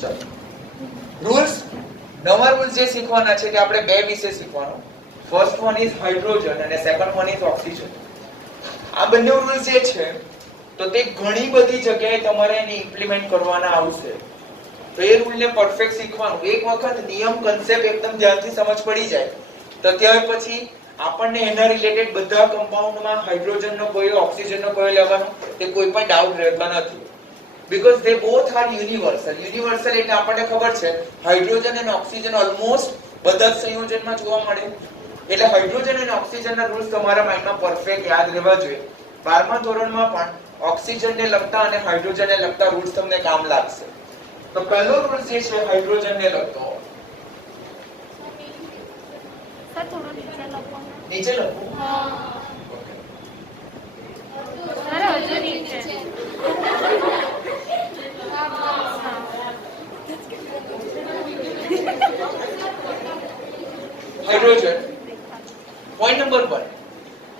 ચલો રૂલ્સ, નવા રૂલ્સ જે શીખવાના છે કે આપણે બે વિશે શીખવાનું. ફર્સ્ટ વન ઇઝ હાઇડ્રોજન અને સેકન્ડ વન ઇઝ ઓક્સિજન. આ બંને રૂલ્સ જે છે તો તે ઘણી બધી જગ્યાએ તમારે એને ઇમ્પ્લિમેન્ટ કરવાના આવશે. તો એ રૂલ ને પરફેક્ટ શીખવાનું. એક વખત નિયમ કન્સેપ્ટ એકદમ ધ્યાનથી સમજ પડી જાય તો ત્યાર પછી આપણને એના રિલેટેડ બધા કમ્પાઉન્ડમાં હાઇડ્રોજનનો કોઈ ઓક્સિજનનો કોઈ લેવાનો તે કોઈ પણ ડાઉટ રહેતા નથી. because they both are universal. Universal એટલે આપણને ખબર છે હાઇડ્રોજન અને ઓક્સિજન ઓલમોસ્ટ બધા જ સંયોજનમાં જોવા મળે. એટલે હાઇડ્રોજન અને ઓક્સિજનના રૂલ્સ તમારા માઇન્ડમાં પરફેક્ટ યાદ રહેવા જોઈએ. 12મા ધોરણમાં પણ ઓક્સિજનને લગતા અને હાઇડ્રોજનને લગતા રૂલ્સ તમને કામ લાગશે. તો પહેલો રૂલ જે છે હાઇડ્રોજનને લગતો, સર થોડું નીચે લખો. નીચે લખો. સર હજુ નીચે. હાઇડ્રોજન પોઈન્ટ નંબર 1,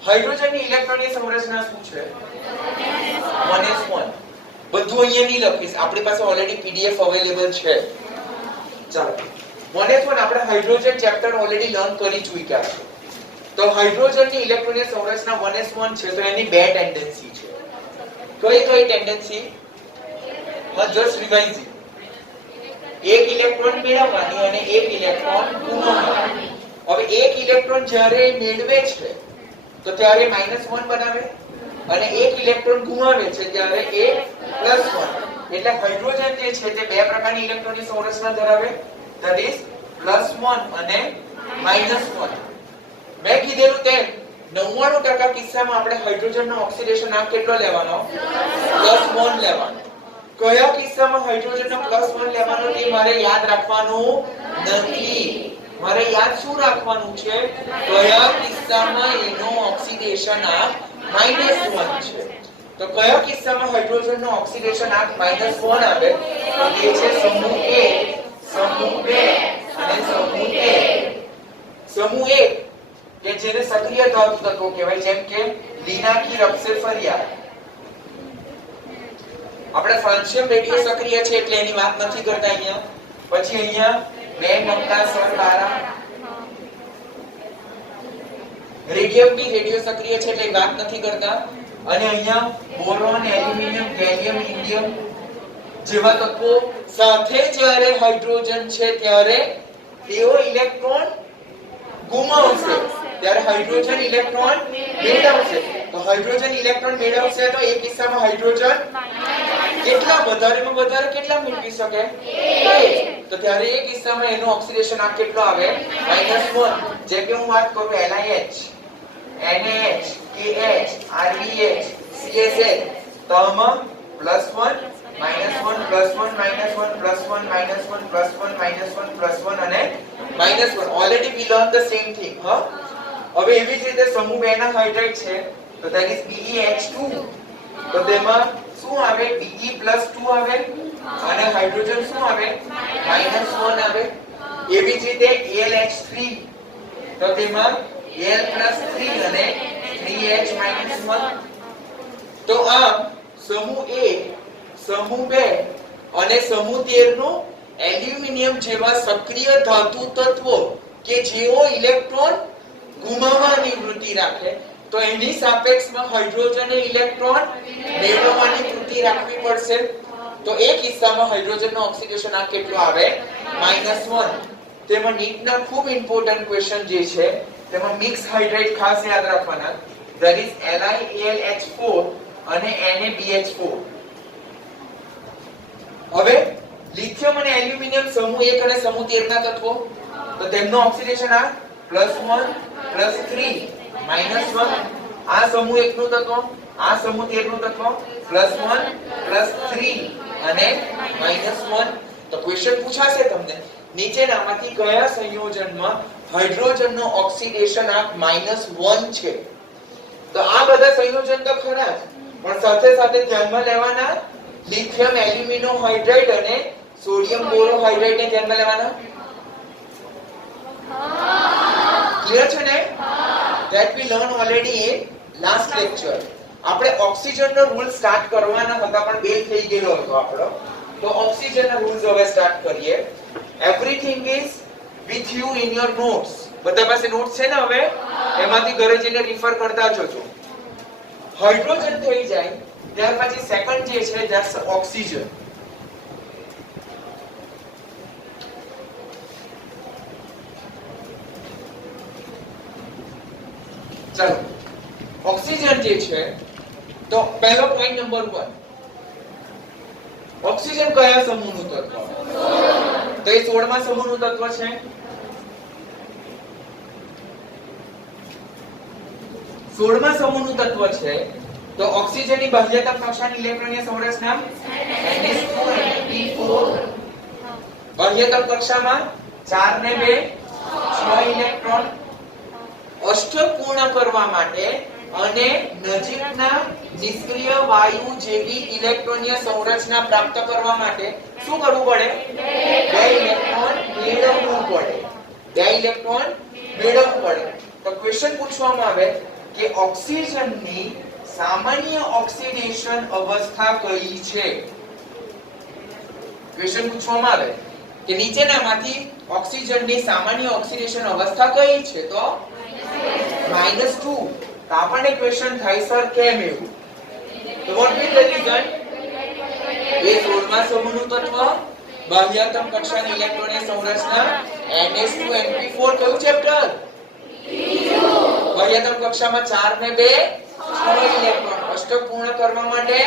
હાઇડ્રોજનની ઇલેક્ટ્રોનની સંરચના શું છે? 1s1. બધું અહીંયા નહીં લખીશ, આપણી પાસે ઓલરેડી પીડીએફ અવેલેબલ છે. ચાલો 1s1 આપણે હાઇડ્રોજન ચેપ્ટર ઓલરેડી લર્ન કરી ચૂક્યા છે. તો હાઇડ્રોજનની ઇલેક્ટ્રોનની સંરચના 1s1 છે તો એની બે ટેન્ડન્સી છે. કઈ કઈ ટેન્ડન્સી? જસ્ટ રિવાઇઝિંગ. એક ઇલેક્ટ્રોન મેળવવાની અને એક ઇલેક્ટ્રોન ગુમાવવાની. હવે એક ઇલેક્ટ્રોન જ્યારે મેળવે છે તો ત્યારે -1 બનાવે અને એક ઇલેક્ટ્રોન ગુમાવે છે ત્યારે એ +1. એટલે હાઇડ્રોજન જે છે તે બે પ્રકારની ઇલેક્ટ્રોનની સંરચના ધરાવે, ધેટ ઇઝ +1 અને -1. મેં કીધેલું તેમ 99% કિસ્સામાં આપણે હાઇડ્રોજનનો ઓક્સિડેશન આંક કેટલો લેવાનો? +1 લેવાનો. કયા કિસ્સામાં હાઇડ્રોજનનો +1 લેવાનો તે મારે યાદ રાખવાનું નથી. મારે યાદ શું રાખવાનું છે? કયા કિસ્સામાં એનો ઓક્સિડેશન આંક -1 છે. તો કયા કિસ્સામાં હાઇડ્રોજનનો ઓક્સિડેશન આંક -1 આવે? તો એ છે સમૂહ A, સમૂહ 2 અને સમૂહ 1. સમૂહ 1 કે જેને સક્રિય ધાતુ તત્વો કહેવાય, જેમ કે લિનાકી રક્સેફરિયા. આપણે ફ્રાન્સિયમ રેડિયો સક્રિય છે એટલે એની વાત નથી કરતા અહીંયા. પછી અહીંયા બેનમકા સરબારા રેડિયમ બી રેડિયો સક્રિય છે એટલે વાત નથી કરતા. અને અહીંયા બોરોન, એલ્યુમિનિયમ, ગેલિયમ, ઇન્ડિયમ જેવા તત્વો સાથે જ્યારે હાઇડ્રોજન છે ત્યારે તેઓ ઇલેક્ટ્રોન ગુમાવશે, ત્યારે હાઇડ્રોજન ઇલેક્ટ્રોન મેળવશે. તો હાઇડ્રોજન ઇલેક્ટ્રોન મેળવશે તો એ કિસ્સામાં હાઇડ્રોજન કેટલા વધારેમાં વધારે કેટલા મેળવી શકે? 1. તો ત્યારે એ કિસ્સામાં એનો ઓક્સિડેશન આંક કેટલો આવે? -1. જેમ કે હું વાત કરું LiH, NaH, KH, RBH, CSH તો આમાં +1 -1 +1 -1 +1 -1 +1 -1 +1 અને -1. Already we learn the same thing. હવે એવી જ રીતે સમૂહ 2 ના હાઇડ્રાઇડ છે તો ધેટ ઇઝ BeH2. તો તેમાં શું આવે? Be+2 આવે અને હાઇડ્રોજન શું આવે? -1 આવે. એવી જ રીતે AlH3 તો તેમાં Al+3 અને 3H-1. તો આમ સમૂહ A, સમૂહ 2 અને સમૂહ 13 નું એલ્યુમિનિયમ જેવા સક્રિય ધાતુ તત્વો કે જેઓ ઇલેક્ટ્રોન ગુમાવવાની વૃત્તિ રાખે તો એની સાપેક્ષમાં હાઇડ્રોજને ઇલેક્ટ્રોન મેળવવાની વૃત્તિ રાખવી પડશે. તો એ કિસ્સામાં હાઇડ્રોજનનો ઓક્સિડેશન આંક કેટલો આવે? -1. તેમાં નીટના ખૂબ ઇમ્પોર્ટન્ટ ક્વેશ્ચન જે છે તેમાં મિક્સ હાઇડ્રાઇડ ખાસ યાદ રાખવાના, ધેટ ઇઝ LiAlH4 અને NaBH4. હવે લિથિયમ અને એલ્યુમિનિયમ સમૂહ 1 અને સમૂહ 13 ના તત્વો તો તેમનો ઓક્સિડેશન આંક +1 +3 -1. આ સમૂહ 1 નું તત્વ, આ સમૂહ 13 નું તત્વ +1 +3 અને -1. તો ક્વેશ્ચન પૂછાશે તમને નીચેનામાંથી કયા સંયોજનમાં હાઇડ્રોજનનો ઓક્સિડેશન આંક -1 છે? તો આ બધા સંયોજન તો ખરા જ, પણ સાથે સાથે ધ્યાનમાં લેવાના લિથિયમ એલ્યુમિનો હાઇડ્રાઇડ અને સોડિયમ બોરોહાઇડ્રાઇડ ને ધ્યાનમાં લેવાના. ક્લિયર છે ને? that we learn already in last lecture. આપણે ઓક્સિજનનો રૂલ સ્ટાર્ટ કરવાના હતા પણ બેલ થઈ ગયેલો હતો આપણો. તો ઓક્સિજનના રૂલ્સ હવે સ્ટાર્ટ કરીએ. Everything is with you in your notes. બધા પાસે નોટ્સ છે ને હવે? એમાંથી ઘરે જઈને રિફર કરતા જજો. હાઇડ્રોજન થઈ જાય ત્યાર પછી સેકન્ડ જે છે ધેટ્સ ઓક્સિજન. ચલો ઓક્સિજન જે છે તો પહેલો પોઈન્ટ નંબર 1, ઓક્સિજન કયા સમૂહનું તત્વ? તો એ 16મા સમૂહનું તત્વ છે. 16મા સમૂહનું તત્વ છે તો ઓક્સિજનની બાહ્યતમ કક્ષાની ઇલેક્ટ્રોનીય સંરચના NH2 બાહ્યતમ કક્ષામાં 4 ને 2 6 ઇલેક્ટ્રોન. અષ્ટક પૂર્ણ કરવા માટે અને નજીકના નિષ્ક્રિય વાયુ જેવી ઇલેક્ટ્રોનીય સંરચના પ્રાપ્ત કરવા માટે શું કરવું પડે? 2 ઇલેક્ટ્રોન મેળવવું પડે. 2 ઇલેક્ટ્રોન મેળવવું પડે. તો ક્વેશ્ચન પૂછવામાં આવે કે ઓક્સિજનની સામાન્ય ઓક્સિડેશન અવસ્થા કઈ છે? ક્વેશ્ચન પૂછવામાં આવે કે નીચેનામાંથી ઓક્સિજનની સામાન્ય ઓક્સિડેશન અવસ્થા કઈ છે? તો -2. તો આપણને ક્વેશ્ચન થાય સર કેમ એવું? તો વોટ વિલ ધ રીઝન? એ 16મા સમૂહનું તત્વ બાહ્યતમ કક્ષાની ઇલેક્ટ્રોનીય સંરચના NH2 NP4 કયું ચેપ્ટર? બાહ્યતમ કક્ષામાં 4 ને 2 6 ઇલેક્ટ્રોન. અષ્ટક પૂર્ણ કરવા માટે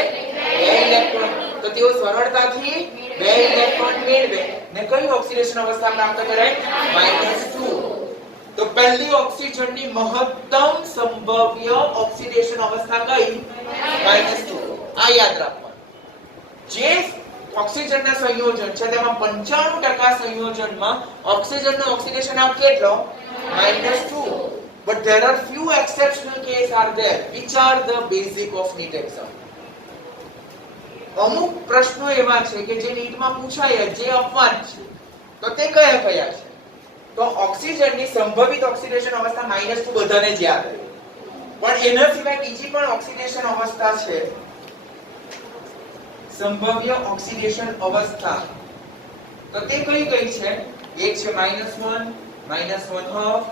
2 ઇલેક્ટ્રોન. તો તેઓ સરળતાથી 2 ઇલેક્ટ્રોન મેળવે ને કઈ ઓક્સિડેશન અવસ્થા પ્રાપ્ત કરે? -2. તો પહેલી ઓક્સિજનની મહત્તમ સંભવ્ય ઓક્સિડેશન અવસ્થા કઈ? -2. આ યાદ રાખવાનું. જે ઓક્સિજનના સંયોજન છે તેમાં 95% સંયોજનમાં ઓક્સિજનનો ઓક્સિડેશન આપ કેટલો? -2. But there are few exceptional cases are there which are the basic of NEET exam. અમુક પ્રશ્નો એવા છે કે જે નીટમાં પૂછાય જે અપવાદ છે. તો તે કયા કયા છે? તો ઓક્સિજનની સંભવિત ઓક્સિડેશન અવસ્થા -2 બધાને જ યાદ રહે. પણ એના સિવાય બીજી પણ ઓક્સિડેશન અવસ્થા છે. સંભવ્ય ઓક્સિડેશન અવસ્થા તો તે કઈ કઈ છે? એક છે -1, -1/2,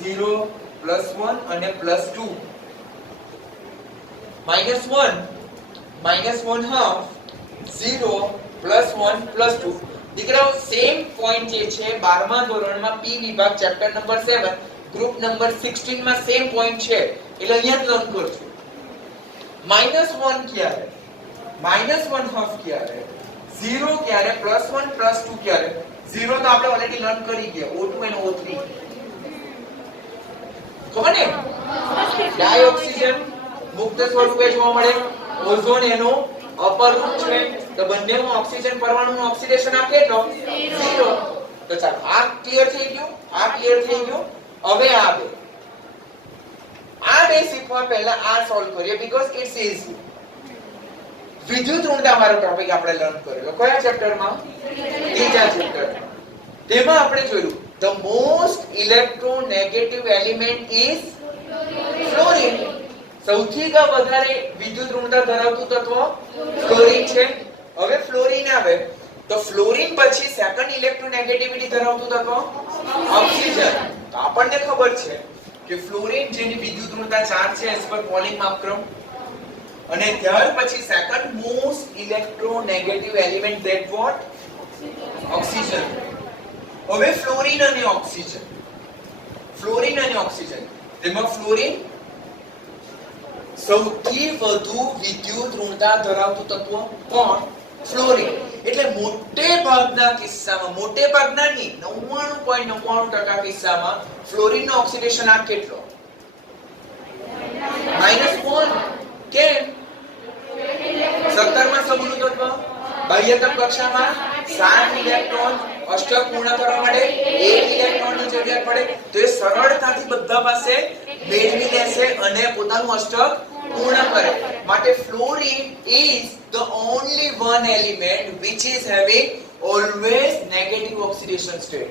0, +1 અને +2. -1, -1/2, 0, +1, +2. દીકરાઓ સેમ પોઈન્ટ જે છે 12મા ધોરણમાં પી વિભાગ ચેપ્ટર નંબર 7 ગ્રુપ નંબર 16 માં સેમ પોઈન્ટ છે એટલે અહીંયા જ લર્ન કરજો. -1 ક્યારે? -1/2 ક્યારે? 0 ક્યારે? +1 +2 ક્યારે? 0 તો આપણે ઓલરેડી લર્ન કરી ગયા O2 અને O3. ખબર ને? ડાયોક્સિજન મુક્ત સ્વરૂપે જોવા મળે. ઓઝોન એનો અપર રૂપ છે. તો બંનેમાં ઓક્સિજન પરમાણુનું ઓક્સિડેશન આ કેટલો? 0. તો ચાલો આ ક્લિયર થઈ ગયું. આ ક્લિયર થઈ ગયું. હવે આ બે શીખવા પહેલા આ સોલ્વ કરીએ બીકોઝ ઇટ્સ ઈઝી. વિદ્યુત ઋણતા વાળો ટોપિક આપણે લર્ન કરેલો કયા ચેપ્ટરમાં? ત્રીજા ચેપ્ટરમાં. તેમાં આપણે જોયું the most electronegative element is fluorine. સૌથી વધારે વિદ્યુત ઋણતા ધરાવતું તત્વ ફ્લોરીન છે. હવે ફ્લોરીન આવે તો ફ્લોરીન પછી સેકન્ડ ઇલેક્ટ્રોનેગેટિવિટી ધરાવતું તત્વ ઓક્સિજન. તો આપણને ખબર છે કે ફ્લોરીન જેની વિદ્યુત ઋણતા 4 છે એસ પર પોલિંગ માપક્રમ અને ત્યાર પછી second most electronegative element that vote? Oxygen. હવે ફ્લોરીન અને ઓક્સિજન. ફ્લોરીન અને ઓક્સિજન. તેમાં ફ્લોરીન સૌથી વધુ વિદ્યુત ઋણતા ધરાવતું તત્વ કોણ? ફ્લોરીન. એટલે મોટે ભાગના કિસ્સામાં, મોટે ભાગના નહીં 99.99% કિસ્સામાં ફ્લોરીનનો ઓક્સિડેશન આંક કેટલો? -1. કેમ? 17મા સમૂહનું તત્વ બાહ્યતમ કક્ષામાં 7 ઇલેક્ટ્રોન. અષ્ટક પૂર્ણ કરવા માટે 1 ઇલેક્ટ્રોનની જરૂરિયાત પડે. તો એ સરળતાથી બધા પાસે મેળવી લેશે અને પોતાનું અષ્ટક પૂર્ણ કરે. માટે fluorine is the only one element which is having always negative oxidation state.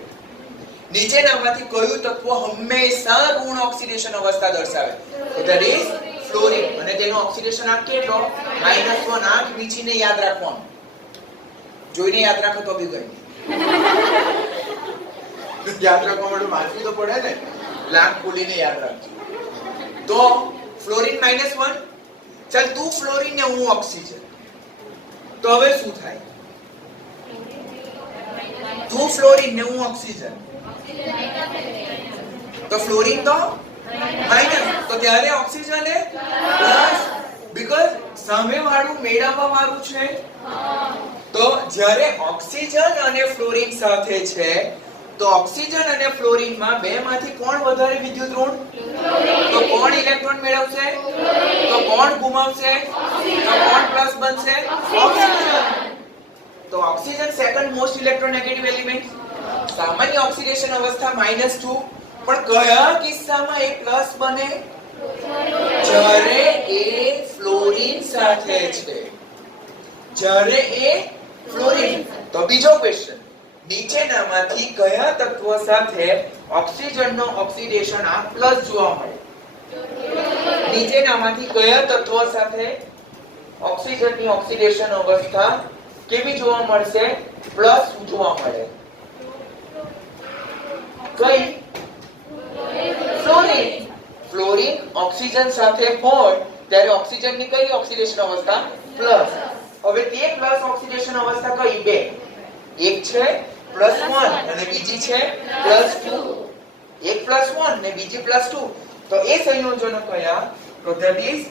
નીચેનામાંથી કયું તત્વ હંમેશા ઋણ ઓક્સિડેશન અવસ્થા દર્શાવે? તો that is ફ્લોરીન. અને તેનો ઓક્સિડેશન આંક કેટલો? -1. આંક વીંચીને યાદ રાખવાનું. જોઈને યાદ રાખો તો બી ગઈ યાદ રાખવા માટે વાંચવું તો પડે ને, લાખ ખોલીને યાદ રાખજો. તો ફ્લોરીન -1, ચાલ તું ફ્લોરીન ને હું ઓક્સિજન, તો હવે શું થાય? તું ફ્લોરીન ને હું ઓક્સિજન, તો ફ્લોરીન તો માઈનસ, તો ત્યારે ઓક્સિજન એ પ્લસ, બીકોઝ સામે વાળું મેળવવા વાળું છે. તો જ્યારે ઓક્સિજન અને ફ્લોરીન સાથે છે તો ઓક્સિજન અને ફ્લોરીન માં બે માંથી કોણ વધારે વિદ્યુત ઋણ? તો કોણ ઇલેક્ટ્રોન મેળવશે? તો કોણ ગુમાવશે? તો કોણ પ્લસ બનશે? ઓક્સિજન. તો oxygen second most electronegative element. સામાન્ય ઓક્સિડેશન અવસ્થા -2, પણ કયા કિસ્સામાં એ પ્લસ બને? જ્યારે એ ફ્લોરીન સાથે છે, જ્યારે એ ફ્લોરીન. તો બીજો ક્વેશ્ચન, નીચેનામાંથી કયા તત્વ સાથે ઓક્સિજનનો ઓક્સિડેશન આ પ્લસ જોવા મળે? નીચેનામાંથી કયા તત્વ સાથે ઓક્સિજનની ઓક્સિડેશન અવસ્થા કેવી જોવા મળશે? પ્લસ જોવા મળે. કઈ? ફ્લોરીન. ફ્લોરીન ઓક્સિજન સાથે હોય ત્યારે ઓક્સિજનની કઈ ઓક્સિડેશન અવસ્થા? પ્લસ. હવે તે પ્લસ ઓક્સિડેશન અવસ્થા કઈ? બે. એક છે +1 અને બીજી છે +2. એક +1 ને બીજી +2. તો એ સંયોજનો કયા? તો ધેટ ઇઝ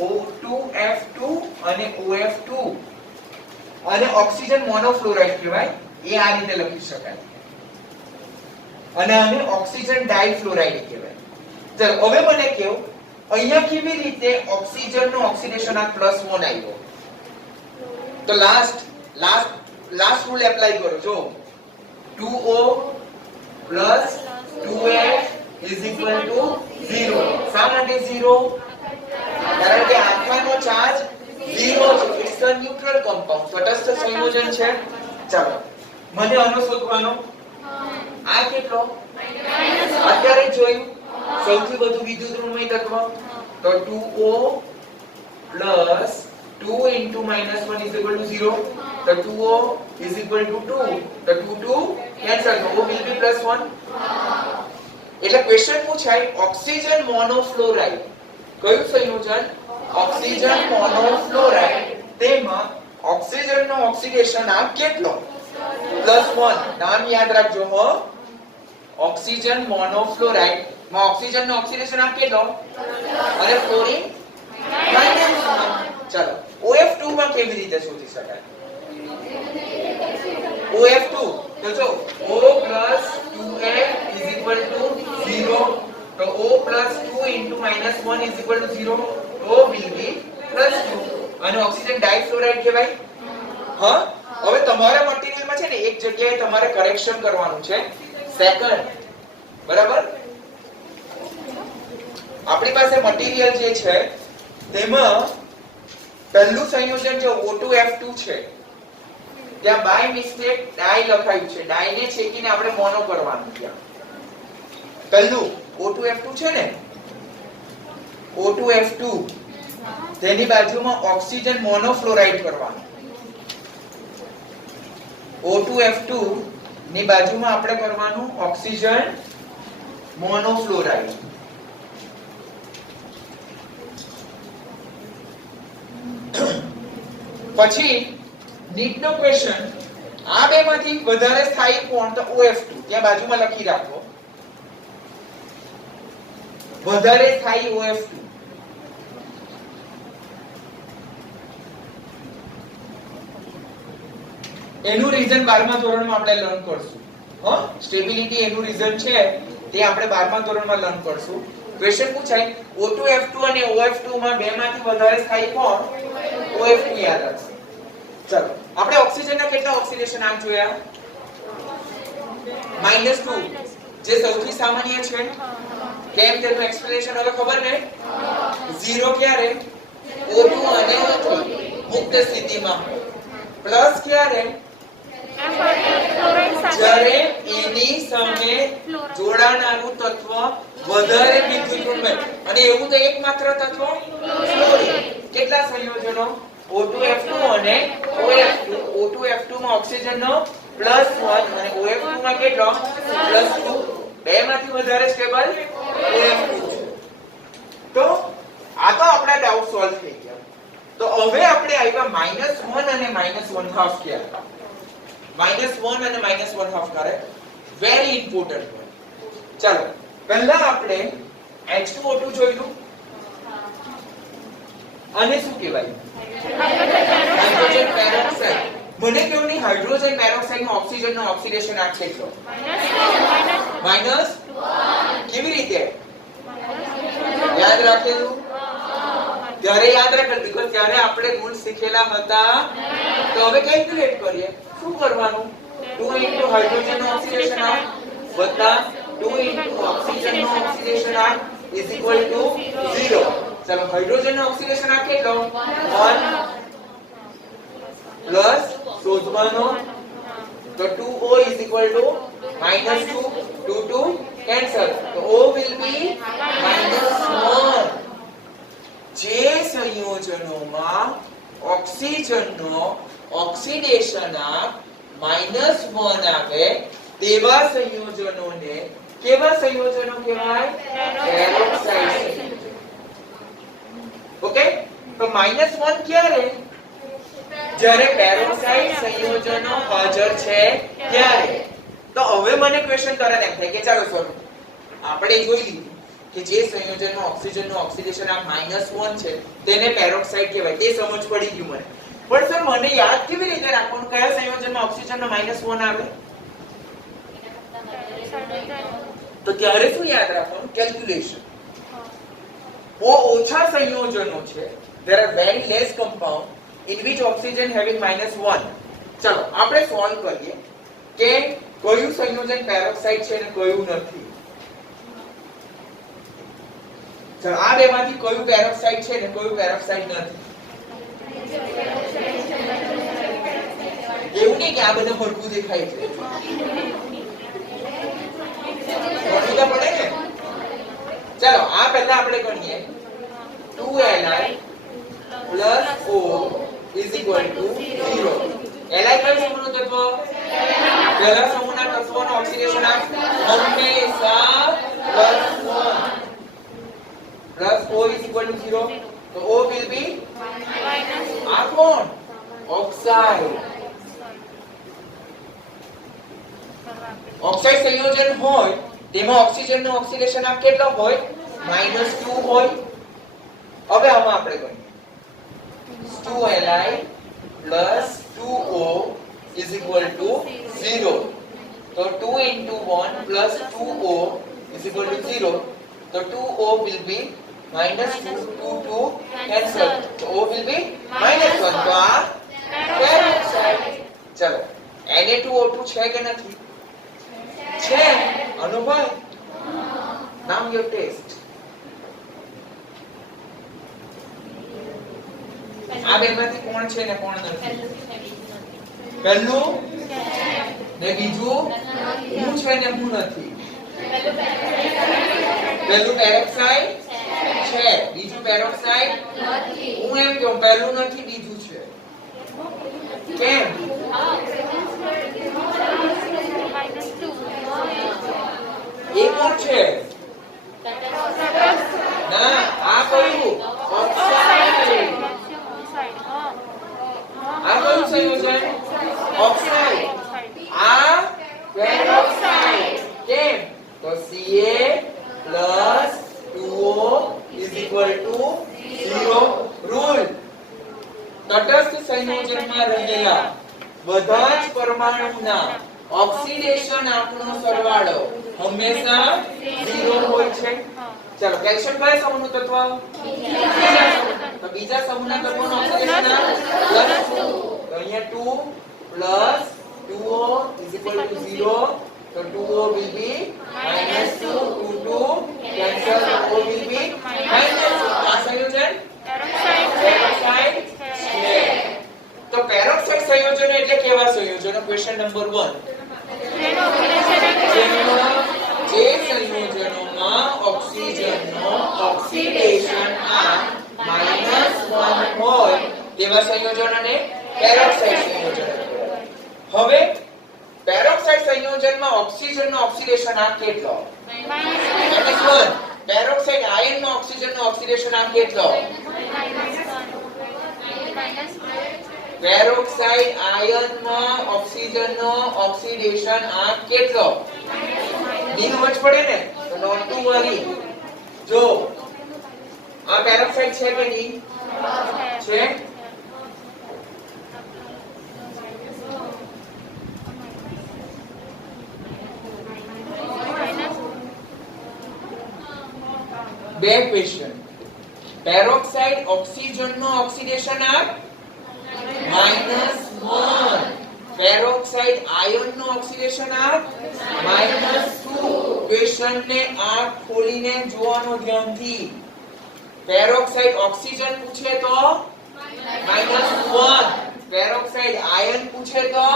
O2F2 અને OF2. અને ઓક્સિજન મોનોફ્લોરાઇડ કહેવાય. એ આ રીતે લખી શકાય. અને આને ઓક્સિજન ડાઇફ્લોરાઇડ કહેવાય. ચલો હવે મને કહો, અહીંયા કેવી રીતે ઓક્સિજનનો ઓક્સિડેશન આ +1 આવ્યો? તો લાસ્ટ રૂલ એપ્લાય કરો. જો 2O + 2F = 0. શા માટે 0? કારણ કે આખાનો ચાર્જ 0 છે. ઇટ્સ અ ન્યુટ્રલ કમ્પાઉન્ડ, તટસ્થ સંયોજન છે. ચાલો મને આનો શોધવાનો. આ કેટલો? અત્યારે જોયું સૌથી વધુ વિદ્યુત ઋણમય તત્વ. તો 2O + 2 × -1 = 0. તો 2O = 2. તો 2 cancel. તો O will be +1. એટલે ક્વેશ્ચન પૂછાય ઓક્સિજન મોનોફ્લોરાઇડ. કયું સંયોજન? ઓક્સિજન મોનોફ્લોરાઇડ. તેમાં ઓક્સિજનનો ઓક્સિડેશન આ કેટલો? +1. નામ યાદ રાખજો હો. ઓક્સિજન મોનોફ્લોરાઇડ માં ઓક્સિજનનો ઓક્સિડેશન આ કેટલો? અને ફ્લોરીન -1. ચાલો OF2 માં કેવી રીતે શોધી શકાય? OF2 તો જો O + 2F = 0. તો O + 2 × -1 = 0. O will be +2. અને ઓક્સિજન ડાઇફ્લોરાઇડ કહેવાય. હા, હવે તમારા મટીરીયલમાં છે ને એક જગ્યાએ તમારે કરેક્શન કરવાનું છે. સેકન્ડ, બરાબર? આપણી પાસે મટીરીયલ જે છે તેમાં પહેલું સંયોજન જે O2F2 છે ત્યાં બાય મિસ્ટેક ડાઈ લખાયું છે. ડાઈ ને છેકીને આપણે મોનો કરવાનું. ત્યાં પહેલું O2F2 છે ને, O2F2 તેની બાજુમાં ઓક્સિજન મોનોફ્લોરાઇડ કરવાનું. O2F2 ની બાજુમાં આપણે કરવાનું ઓક્સિજન મોનોફ્લોરાઇડ. પછી નીટનો ક્વેશ્ચન, આ બેમાંથી વધારે સ્થાયી કોણ? તો OF2. ત્યાં બાજુમાં લખી રાખો વધારે સ્થાયી OF2. એનું રીઝન 12મા ધોરણમાં આપણે લર્ન કરશું. સ્ટેબિલિટી એનું રીઝન છે તે આપણે 12મા ધોરણમાં લર્ન કરશું. ક્વેશ્ચન પૂછાય O2F2 અને OF2 માં બેમાંથી વધારે સ્થાયી કોણ? OF2 યાદ રાખો. ચલો આપણે ઓક્સિજનના કેટલા ઓક્સિડેશન આમ જોયા? -2 જે સૌથી સામાન્ય છે. કેમ તેનું એક્સપ્લેનેશન હવે ખબર ને? 0 ક્યારે? O2 અને O3 મુક્ત સ્થિતિમાં. પ્લસ ક્યારે? જ્યારે એની સામે જોડાનારું તત્વ વધારે વિદ્યુત ઋણમય. અને એવું તો એકમાત્ર તત્વ ફ્લોરીન. કેટલા સંયોજનો? O2F2 અને OF2. O2F2 માં ઓક્સિજનનો +1 અને OF2 માં કેટલો +2. બેમાંથી વધારે સ્ટેબલ OF2 છે. તો આ તો આપણા ડાઉટ સોલ્વ થઈ ગયા. તો હવે આપણે આવ્યા -1 અને -1/2 ક્યારે? -1 અને -1/2 ક્યારે? વેરી ઇમ્પોર્ટન્ટ હોય. ચાલો પહેલા આપણે H2O2 જોઈલું. આને શું કહેવાય? Hydrogen peroxide. મને કેવું નહીં, હાઇડ્રોજન પેરોક્સાઇડ માં ઓક્સિજનનો ઓક્સિડેશન આંક કેટલો? -1. કેવી રીતે યાદ રાખેલું? ત્યારે યાદ રાખેલું બીકોઝ ત્યારે આપણે રૂલ શીખેલા હતા. તો હવે કેલ્ક્યુલેટ કરીએ. શું કરવાનું? 2 into હાઇડ્રોજનનો ઓક્સિડેશન આંક વત્તા 2 into ઓક્સિજનનો ઓક્સિડેશન આંક is equal to 0. ચલો હાઇડ્રોજનનો ઓક્સિડેશન આંક કેટલો? 1 પ્લસ શોધવાનો તો 2O is equal to -2. 2 cancel. તો O will be -1. જે સંયોજનોમાં ઓક્સિજનનો ઓક્સિડેશન આંક -1 આવે તેવા સંયોજનોને કેવા સંયોજનો કહેવાય? પેરોક્સાઇડ સંયોજનો. ઓકે, તો -1 ક્યારે? જ્યારે પેરોક્સાઇડ સંયોજનો હાજર છે ત્યારે. તો હવે મને ક્વેશ્ચન તરત એમ થાય કે ચાલો સર આપણે જોઈ લીધું કે જે સંયોજનમાં ઓક્સિજનનું ઓક્સિડેશન આંક -1 છે તેને પેરોક્સાઇડ કહેવાય. તે સમજ પડી ગયું મને. પણ સર મને યાદ કેવી રીતે રાખવાનું કયા સંયોજનમાં ઓક્સિજનનો -1 આવે? તો ત્યારે શું યાદ રાખવાનું? કેલ્ક્યુલેશન. ઓછા સંયોજનો છે. there are very less compound in which oxygen having -1. ચલો આપણે સોલ્વ કરીએ કે કયું સંયોજન પેરોક્સાઇડ છે અને કયું નથી. ચલો આ બેમાંથી કયું પેરોક્સાઇડ છે અને કયું પેરોક્સાઇડ નથી? એવું નહીં કે આ બધા ભરપૂર દેખાય છે. ગણવું પડે ને. ચલો આ પહેલા આપણે ગણીએ. 2Li plus O is equal to 0. Li કયું સમૂહનું તત્વ? પહેલા સમૂહના તત્વોનો ઓક્સિડેશન આંક હંમેશા +1. plus O is equal to 0. તો O will be આ કોણ? ઓક્સાઇડ. ઓક્સાઇડ સંયોજન હોય તેમાં ઓક્સિજનનો ઓક્સિડેશન આંક કેટલો હોય? -2 હોય. હવે આમાં આપણે ગણીએ. 2Li plus 2O is equal to 0. તો 2 into 1 plus 2O is equal to 0. તો 2O will be -2. 2 cancel. તો O will be -1. તો આ પેરોક્સાઇડ. ચલો Na2O2 છે કે નથી? છે. અનુભવ. નામ યોર ટેસ્ટ. આ બેમાંથી કોણ છે ને કોણ નથી? પહેલું ને બીજું હું છે ને હું નથી. પહેલું પેરોક્સાઇડ છે, બીજું પેરોક્સાઇડ નથી. હું એમ કહું પહેલું નથી બીજું છે. કેમ? એ કોણ છે? ના આ કયું? ઓક્સાઇડ. આ કયું સંયોજન? ઓક્સાઇડ. આ પેરોક્સાઇડ. કેમ? તો Ca+2O is equal to 0. Rule. તટસ્થ સંયોજનમાં રહેલા બધા જ પરમાણુના ઓક્સિડેશન આંકનો સરવાળો હંમેશા 0 હોય છે. ચલો કેલ્શિયમ કયા સમૂહનું તત્વ? તો બીજા સમૂહના તત્વોનું ઓક્સિડેશન આંક +2. તો અહીંયા 2 plus 2O is equal to 0. તો 2O will be -2. 2 cancel. તો O will be -2. આ સંયોજન પેરોક્સાઇડ છે. તો પેરોક્સાઇડ સંયોજનો એટલે કેવા સંયોજનો? Question number 1. જે સંયોજનોમાં ઓક્સિજનનો ઓક્સિડેશન આંક -1 હોય તેવા સંયોજનોને પેરોક્સાઇડ સંયોજન કહેવાય. હવે પેરોક્સાઇડ સંયોજનમાં ઓક્સિજનનો ઓક્સિડેશનાંક કેટલો? -1. પેરોક્સાઇડ આયનમાં ઓક્સિજનનો ઓક્સિડેશનાંક કેટલો? પેરોક્સાઇડ આયનમાં ઓક્સિજનનો ઓક્સિડેશનાંક કેટલો? ની સમજ પડે ને, તો નોટ ટુ વરી. જો આ પેરોક્સાઇડ છે કે નહીં? છે. બે ક્વેશ્ચન. પેરોક્સાઇડ ઓક્સિજનનો ઓક્સિડેશનાંક -1. પેરોક્સાઇડ આયનનો ઓક્સિડેશનાંક -2. ક્વેશ્ચનને આંખ ખોલીને જોવાનો ધ્યાનથી. પેરોક્સાઇડ ઓક્સિજન પૂછે તો -1. પેરોક્સાઇડ આયન પૂછે તો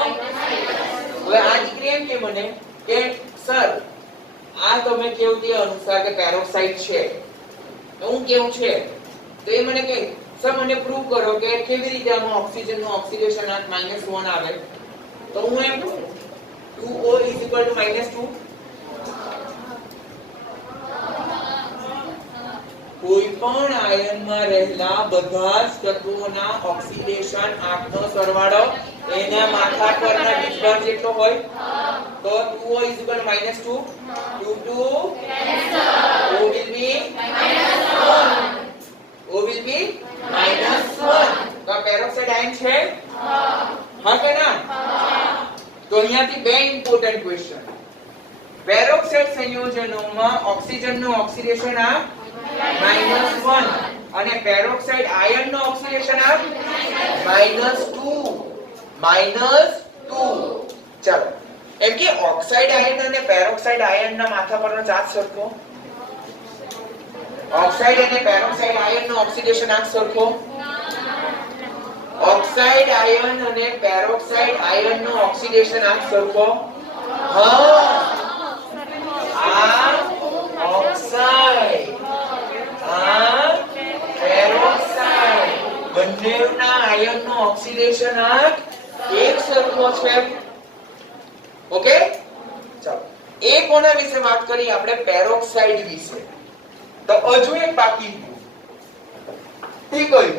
હવે આ દીકરી એમ કે મને કે સર આ તમે કેવું તે અનુસાર કે પેરોક્સાઇડ છે તો હું કેવું છે તો એ મને કહે સર મને પ્રૂવ કરો કે કેવી રીતે આમાં ઓક્સિજનનો ઓક્સિડેશનાંક -1 આવે. તો હું એમ કહું 2O -2. કોઈ પણ આયનમાં રહેલા બધા જ તત્વોના ઓક્સિડેશન આંકનો સરવાળો એના માથા પરના વીજભાર જેટલો હોય. તો 2O -2. 2 O will be O will be -1. તો પેરોક્સાઇડ આયન છે? હા કે ના? તો અહીંયાથી બે ઇમ્પોર્ટન્ટ ક્વેશ્ચન. પેરોક્સાઇડ સંયોજનોમાં ઓક્સિજનનો ઓક્સિડેશનાંક -1 અને પેરોક્સાઇડ આયનનો ઓક્સિડેશનાંક -2. ચાલો એમ કે ઓક્સાઇડ આયન અને પેરોક્સાઇડ આયનના માથા પરનો ચાર્જ સરખો. ઓક્સાઇડ અને પેરોક્સાઇડ આયનનો ઓક્સિડેશનાંક સરખો. ઓક્સાઇડ આયન અને પેરોક્સાઇડ આયનનો ઓક્સિડેશનાંક સરખો. હા આ ઓક્સાઇડ આ પેરોક્સાઇડ બંનેના આયનનો ઓક્સિડેશનાંક એક સરખો છે. ઓકે ચાલો એ કોના વિશે વાત કરી આપણે? પેરોક્સાઇડ વિશે. તો હજુ એક બાકી ઠીક હોય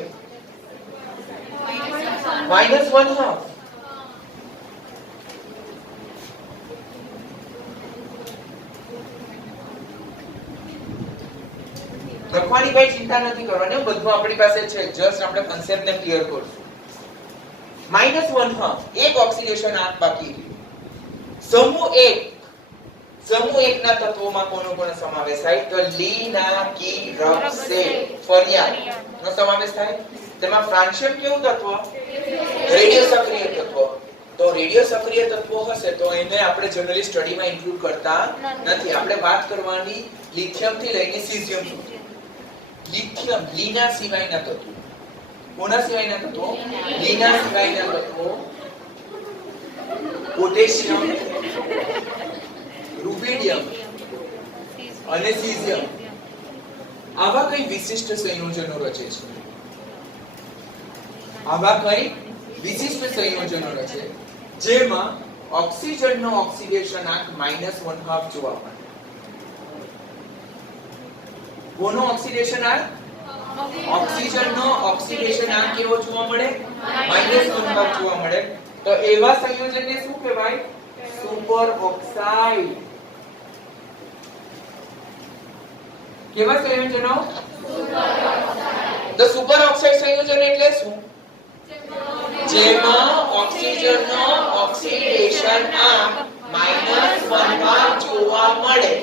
-1 લખવાની ભાઈ ચિંતા નથી કરવાની, બધું આપણી પાસે છે. જસ્ટ આપણે કન્સેપ્ટને ક્લિયર કરશું. -1 એક ઓક્સિડેશન આંક બાકી રહ્યું. સમૂહ 1 ના તત્વોમાં કોનો કોનો સમાવેશ થાય? તો લિનાકીરક્સેટ ફરિયાદ નો સમાવેશ થાય. તેમાં ફ્રાન્સિયમ કેવું તત્વ? રેડિયો સક્રિય તત્વ. તો રેડિયો સક્રિય તત્વો હશે તો એને આપણે જનરલી સ્ટડીમાં ઇન્ક્લુડ કરતા નથી. આપણે વાત કરવાની લિથિયમ થી લઈને સીઝિયમ સુધી. લિથિયમ લીના સિવાયના તત્વો. કોના સિવાયના તત્વો? લીના સિવાયના તત્વો. પોટેશિયમ, રુબિડિયમ અને સીઝિયમ આવા કઈ વિશિષ્ટ સંયોજનો રચે છે? આવા કઈ વિશિષ્ટ સંયોજનો રચે જેમાં ઓક્સિજનનો ઓક્સિડેશનાંક -1/2 જોવા મળે. કોનો ઓક્સિડેશનાંક? ઓક્સિજનનો ઓક્સિડેશનાંક કેવો જોવા મળે? -1/2 જોવા મળે. તો એવા સંયોજનને શું કહેવાય? Super oxide. કેવા સંયોજનો? તો સુપર ઓક્સાઇડ સંયોજન એટલે શું? જેમાં ઓક્સિજનનો ઓક્સિડેશન આંક -1 જોવા મળે.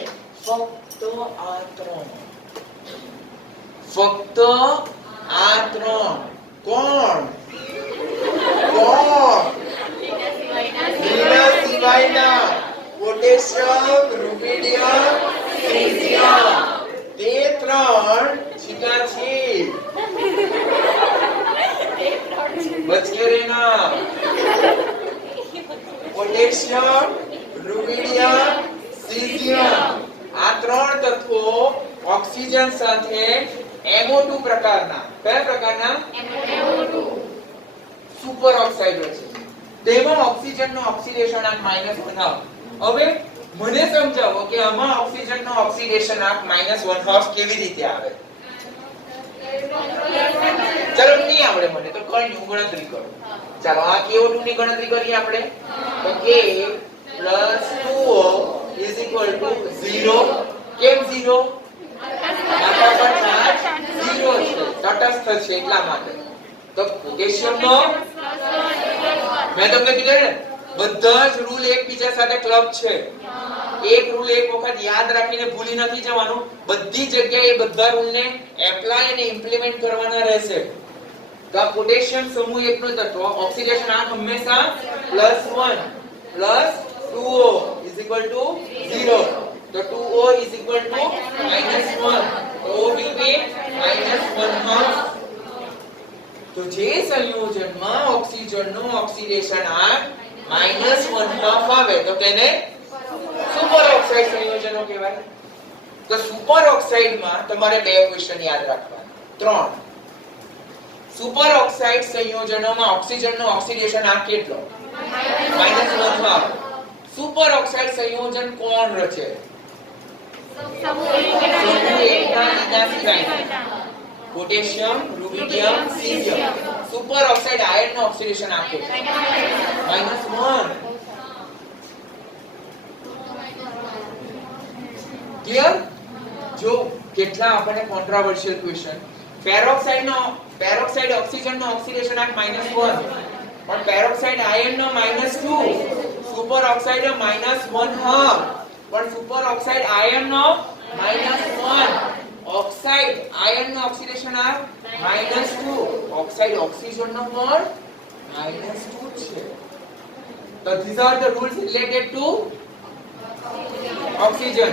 ફક્ત આ ત્રણ. કોણ? લીના સિવાયના પોટેશિયમ, રુબિડિયમ, સીઝિયમ. તે ત્રણ છીકા છે. બચકે રહેના. પોટેશિયમ, રુબિડિયમ, સીઝિયમ આ ત્રણ તત્વો ઓક્સિજન સાથે MO2 પ્રકારના. કયા પ્રકારના? સુપર ઓક્સાઇડ રચે છે. તેમાં ઓક્સિજનનો ઓક્સિડેશન આંક -1 હવે મને સમજાવો કે આમાં ઓક્સિજનનો ઓક્સિડેશન આંક -1 કેવી રીતે આવે? ચલો નહીં આવડે મને તો કઈ નહીં, હું ગણતરી કરું. ચાલો આ CO2 ની ગણતરી કરીએ આપણે. તો K + 2O = 0. કેમ 0? માથા પર ચાર્જ 0 છે, તટસ્થ છે એટલા માટે. તો પોટેશિયમનો મેં તમને કીધું ને બધા જ રૂલ એકબીજા સાથે ક્લબ છે. એક રૂલ એક વખત યાદ રાખીને ભૂલી નથી જવાનું, બધી જગ્યાએ બધા રૂલને એપ્લાય અને ઇમ્પ્લિમેન્ટ કરવાના રહેશે. તો આ પોટેશિયમ સમૂહ એકનો તત્વ ઓક્સિડેશન આંક હંમેશા +1 + 2O = 0. તો 2O = -1. તો O will be -1/2. તો જે સંયોજનમાં ઓક્સિજનનો ઓક્સિડેશન આંક -1/2 આવે તો તેને સુપર ઓક્સાઇડ સંયોજનો કહેવાય. તો સુપર ઓક્સાઇડમાં તમારે બે ક્વેશ્ચન યાદ રાખવાના. 3 સુપર ઓક્સાઇડ સંયોજનોમાં ઓક્સિજનનો ઓક્સિડેશન આંક કેટલો? -1/2. સુપર ઓક્સાઇડ સંયોજન કોણ રચે? સમૂહ એકના લીધા સિવાય. Potassium, rubidium, caesium. Super oxide આયર્નનો ઓક્સિડેશન આંક કેટલો? -1. ક્લિયર? જો કેટલા આપણને કોન્ટ્રોવર્શિયલ ક્વેશ્ચન. પેરોક્સાઇડ ઓક્સિજનનો ઓક્સિડેશન આંક -1, પણ પેરોક્સાઇડ આયર્નનો -2. સુપર ઓક્સાઇડ -1/2, પણ સુપર ઓક્સાઇડ આયર્નનો -1. ઓક્સાઇડ આયર્નનો ઓક્સિડેશન આંક -2. ઓક્સાઇડ ઓક્સિજનનો પણ -2 છે. તો these are the rules related to oxygen.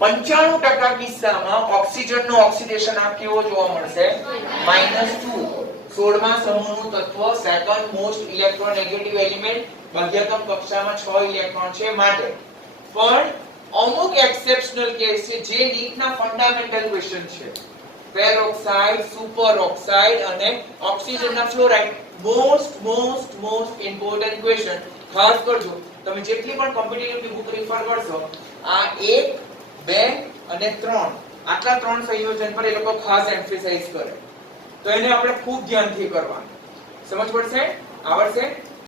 95% કિસ્સામાં ઓક્સિજનનો ઓક્સિડેશન આંક કેવો જોવા મળશે? -2. 16મા સમૂહનું તત્વ સેકન્ડ મોસ્ટ ઇલેક્ટ્રોનેગેટિવ એલિમેન્ટ, મધ્યતમ કક્ષામાં 6 ઇલેક્ટ્રોન છે માટે. પણ અમુક એક્સેપ્શનલ કેસ છે જે નીટના ફંડામેન્ટલ ક્વેશ્ચન છે. પેરોક્સાઇડ, સુપર ઓક્સાઇડ અને ઓક્સિજનના ફ્લોરાઇડ મોસ્ટ ઇમ્પોર્ટન્ટ ક્વેશ્ચન. ખાસ કરજો તમે જેટલી પણ કોમ્પિટિટિવ બુક રેફર કરશો આ 1, 2 અને 3 આટલા 3 સંયોજન પર એ લોકો ખાસ એમ્ફેસાઇઝ કરે. તો એને આપણે ખૂબ ધ્યાનથી કરવાનું. સમજ પડશે? આવડશે?